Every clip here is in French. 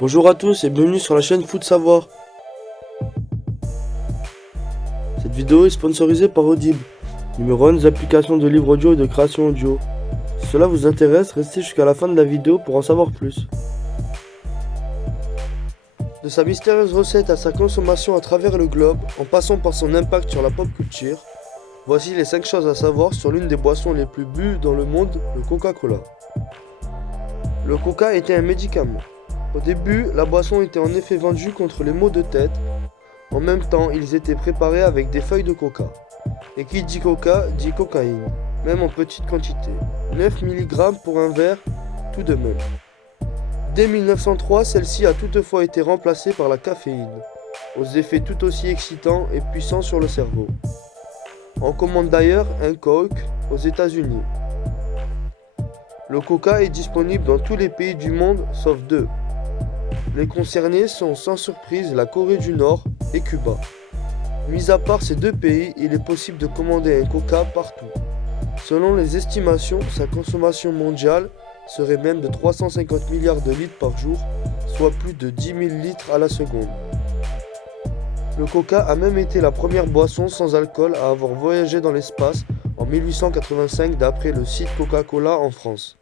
Bonjour à tous et bienvenue sur la chaîne Foot Savoir. Cette vidéo est sponsorisée par Audible, numéro 1 des applications de livres audio et de création audio. Si cela vous intéresse, restez jusqu'à la fin de la vidéo pour en savoir plus. De sa mystérieuse recette à sa consommation à travers le globe, en passant par son impact sur la pop culture, voici les 5 choses à savoir sur l'une des boissons les plus bues dans le monde, le Coca-Cola. Le coca était un médicament. Au début, la boisson était en effet vendue contre les maux de tête. En même temps, ils étaient préparés avec des feuilles de coca. Et qui dit coca, dit cocaïne, même en petite quantité. 9 mg pour un verre, tout de même. Dès 1903, celle-ci a toutefois été remplacée par la caféine, aux effets tout aussi excitants et puissants sur le cerveau. On commande d'ailleurs un Coke aux États-Unis. Le coca est disponible dans tous les pays du monde sauf 2. Les concernés sont sans surprise la Corée du Nord et Cuba. Mis à part ces 2 pays, il est possible de commander un coca partout. Selon les estimations, sa consommation mondiale serait même de 350 milliards de litres par jour, soit plus de 10 000 litres à la seconde. Le coca a même été la première boisson sans alcool à avoir voyagé dans l'espace en 1885 d'après le site Coca-Cola en France.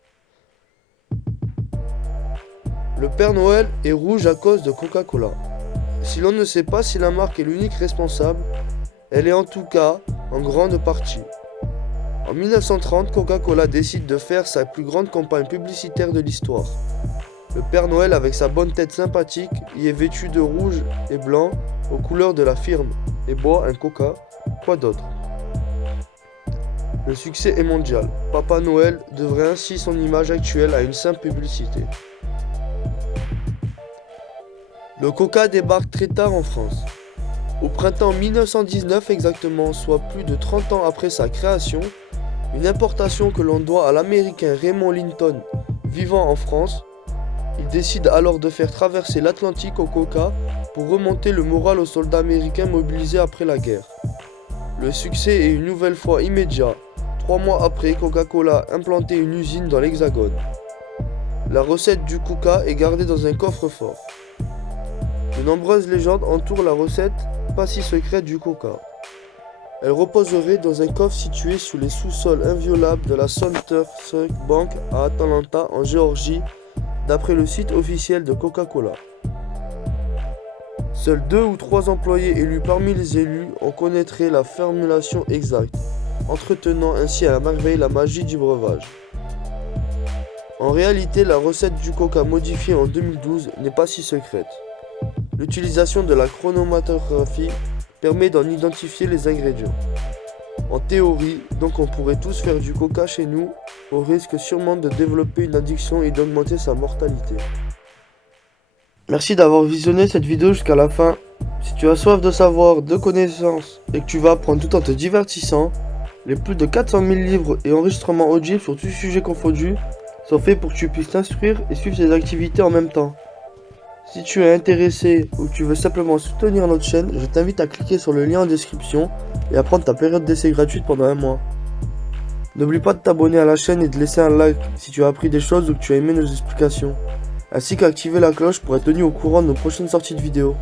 Le Père Noël est rouge à cause de Coca-Cola. Si l'on ne sait pas si la marque est l'unique responsable, elle est en tout cas en grande partie. En 1930, Coca-Cola décide de faire sa plus grande campagne publicitaire de l'histoire. Le Père Noël, avec sa bonne tête sympathique, y est vêtu de rouge et blanc aux couleurs de la firme et boit un coca, quoi d'autre? Le succès est mondial. Papa Noël devrait ainsi son image actuelle à une simple publicité. Le coca débarque très tard en France. Au printemps 1919 exactement, soit plus de 30 ans après sa création, une importation que l'on doit à l'américain Raymond Linton vivant en France, il décide alors de faire traverser l'Atlantique au coca pour remonter le moral aux soldats américains mobilisés après la guerre. Le succès est une nouvelle fois immédiat. 3 mois après, Coca-Cola a implanté une usine dans l'Hexagone. La recette du coca est gardée dans un coffre-fort. De nombreuses légendes entourent la recette pas si secrète du coca. Elle reposerait dans un coffre situé sous les sous-sols inviolables de la Sumter Sunk Bank à Atlanta en Géorgie, d'après le site officiel de Coca-Cola. Seuls 2 ou 3 employés élus parmi les élus en connaîtraient la formulation exacte, entretenant ainsi à la merveille la magie du breuvage. En réalité, la recette du coca modifiée en 2012 n'est pas si secrète. L'utilisation de la chronomatographie permet d'en identifier les ingrédients. En théorie, donc on pourrait tous faire du coca chez nous, au risque sûrement de développer une addiction et d'augmenter sa mortalité. Merci d'avoir visionné cette vidéo jusqu'à la fin. Si tu as soif de savoir, de connaissances et que tu vas apprendre tout en te divertissant, les plus de 400 000 livres et enregistrements audibles sur tous sujets confondus sont faits pour que tu puisses t'instruire et suivre tes activités en même temps. Si tu es intéressé ou que tu veux simplement soutenir notre chaîne, je t'invite à cliquer sur le lien en description et à prendre ta période d'essai gratuite pendant 1 mois. N'oublie pas de t'abonner à la chaîne et de laisser un like si tu as appris des choses ou que tu as aimé nos explications, ainsi qu'activer la cloche pour être tenu au courant de nos prochaines sorties de vidéos.